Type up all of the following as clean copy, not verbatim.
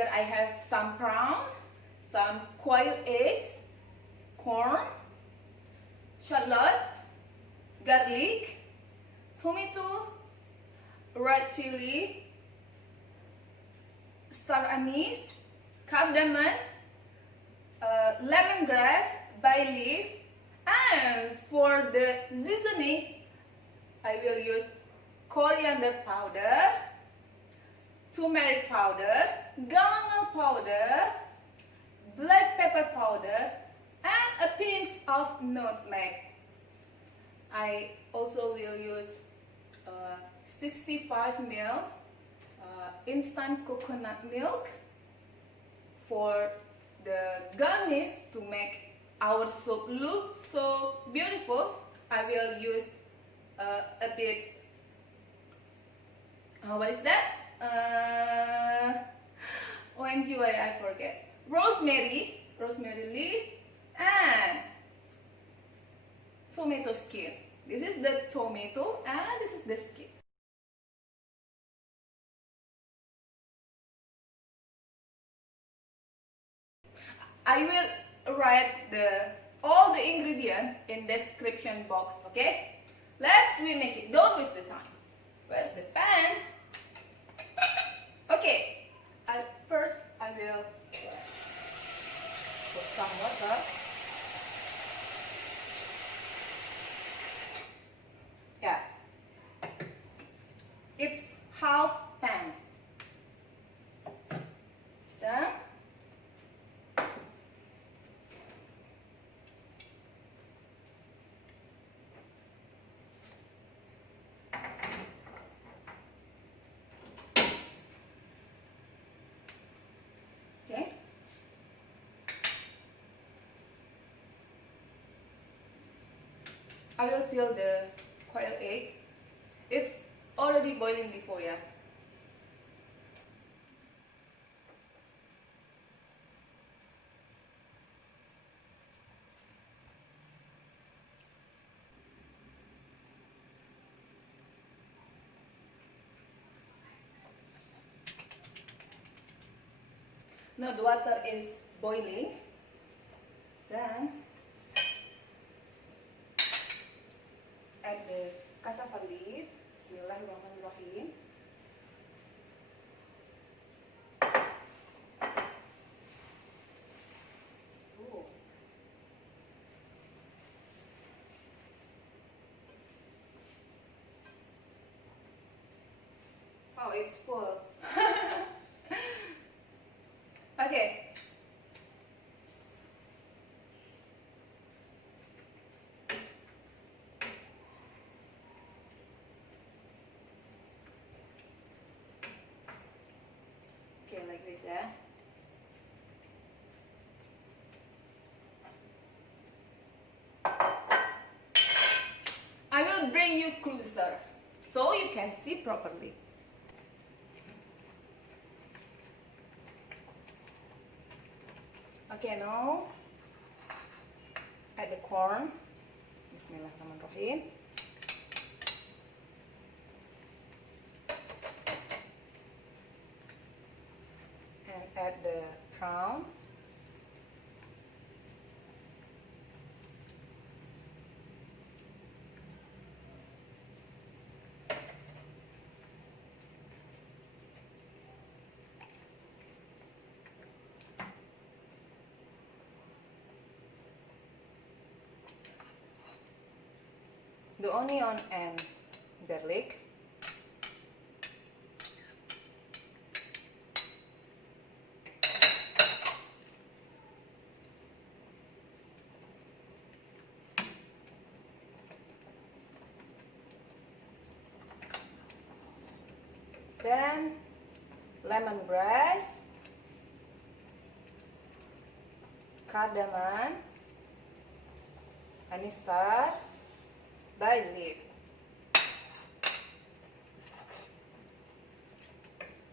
Here I have some prawn, some quail eggs, corn, shallot, garlic, tomato, red chili, star anise, cardamom, lemongrass, bay leaf, and for the seasoning I will use coriander powder, turmeric powder, galangal powder, black pepper powder, and a pinch of nutmeg. I also will use 65 ml instant coconut milk for the garnish to make our soup look so beautiful. I will use a bit, what is that? OMG, I forget. Rosemary leaf, and tomato skin. This is the tomato and this is the skin. I will write all the ingredients in description box, okay? Let's make it. Don't waste the time. Where's the pan? Okay. First I will put some water. Yeah. It's half pan. Then I will peel the quail egg. It's already boiling before, yeah. Now the water is boiling. Then add the cassava leaf. Bismillahirrahmanirrahim. Ooh. Oh, it's full. Okay. Okay, like this, yeah. I will bring you closer so you can see properly. Okay, now add the corn. Bismillahirrahmanirrahim. And add the prawns. The onion and garlic. Then lemongrass, cardamom, anise star, bay leaf,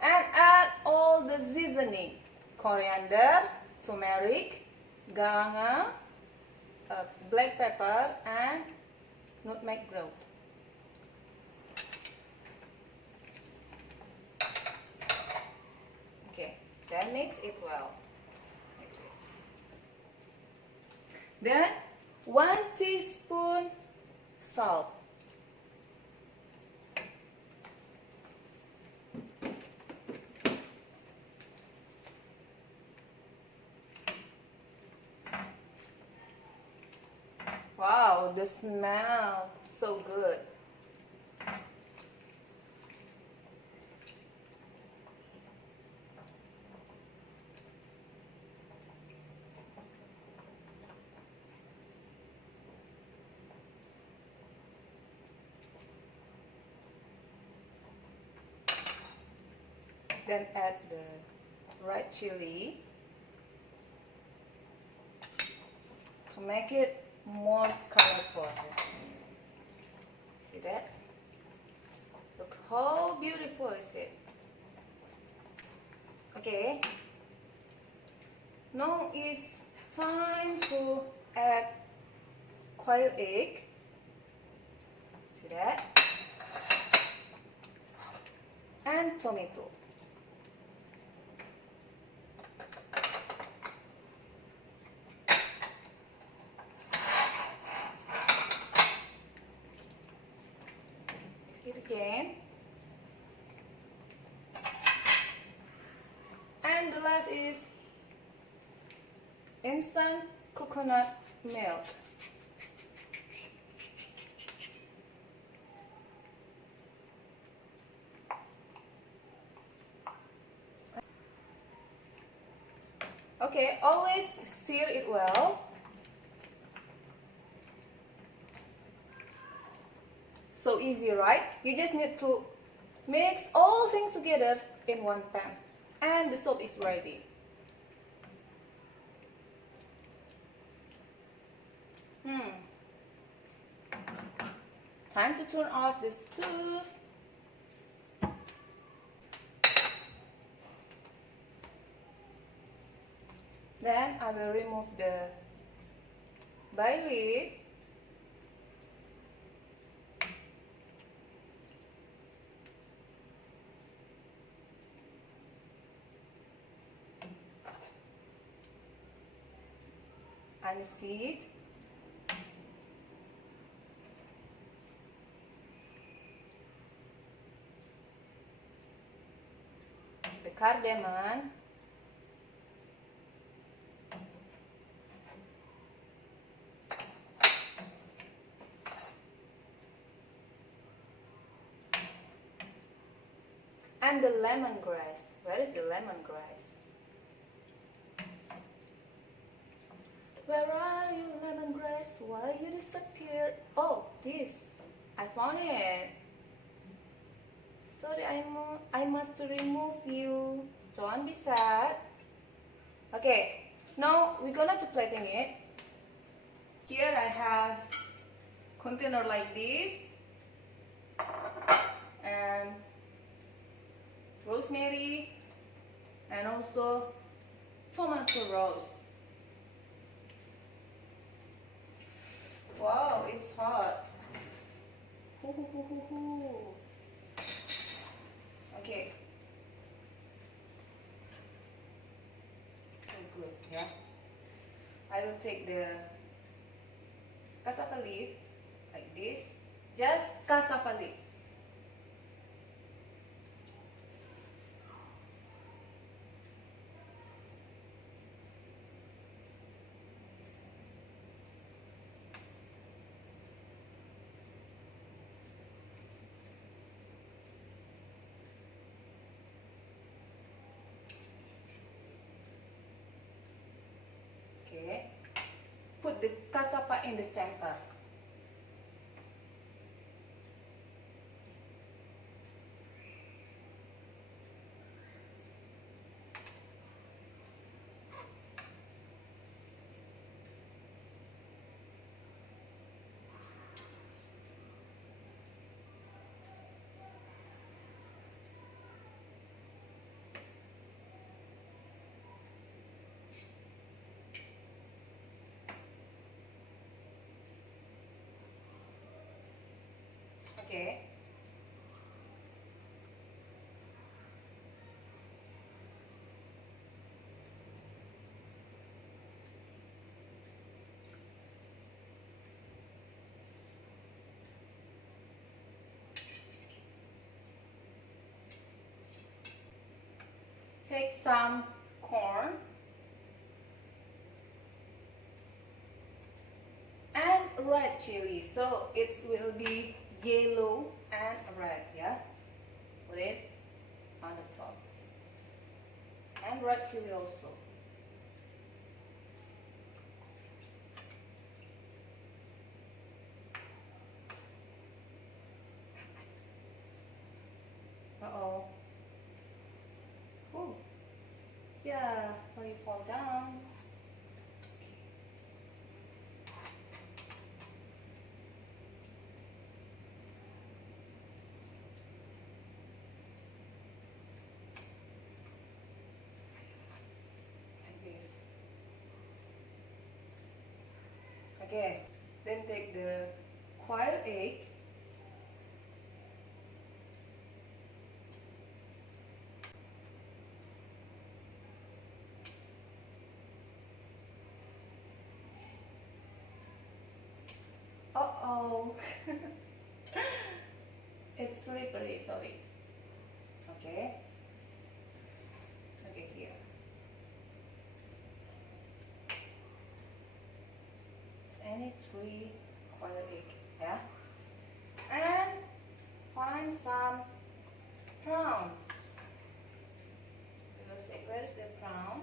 and add all the seasoning: coriander, turmeric, galangal, black pepper, and nutmeg ground. Okay, then mix. mix it well. Like this. Then 1 teaspoon salt. Wow, the smell so good. Then add the red chili to make it more colorful. See that? Look how beautiful is it. Okay. Now it's time to add quail egg. See that? And tomato. Again, and the last is instant coconut milk. Okay, always stir it well. So easy, right? You just need to mix all things together in one pan, and the soup is ready. Time to turn off the stove. Then I will remove the bay leaf. And seed, the cardamom, and the lemongrass. Where is the lemongrass? Where are you, lemongrass? Why you disappeared? Oh, this. I found it. Sorry, I must remove you. Don't be sad. Okay, now we're gonna to plating it. Here I have container like this, and rosemary, and also tomato rose. Wow, it's hot. Okay. So good, yeah. I will take the cassava leaf like this. Just cassava leaf. Okay, put the cassava in the center. Okay. take some corn and red chili, so it will be yellow and red. Yeah, put it on the top, and red chili also. Uh-oh. Oh, yeah, when you fall down. Like this. Okay, then take the quail egg. Uh-oh. It's slippery, sorry. Okay. Okay, here. Just any 3 quail egg, yeah? And find some prawns. Where is the prawn?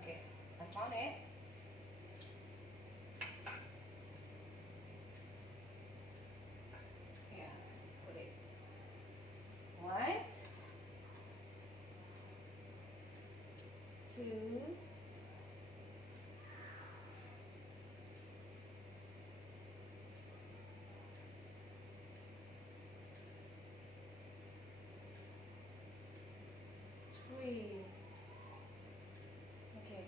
Okay, I found it. One, 2, 3. Okay.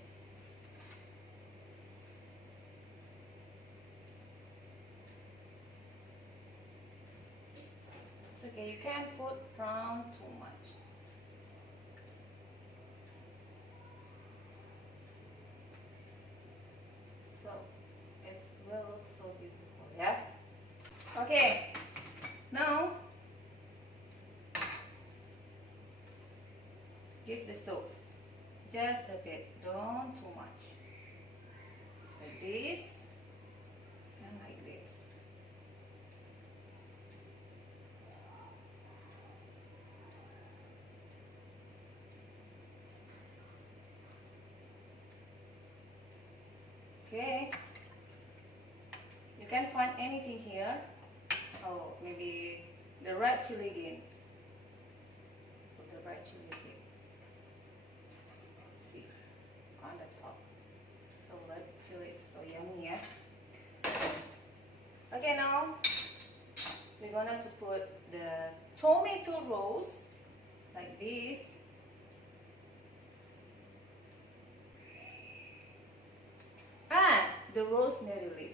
It's okay, you can't put prawn too much. So it will look so beautiful, yeah? Okay, now give the soap just a bit, don't too much. Like this and like this. Okay, you can find anything here. Oh, maybe the red chili again. Put the red chili again. See, on the top. So red chili is so yummy, yeah? Okay, now we're gonna to put the tomato rolls like this. And the rosemary leaf.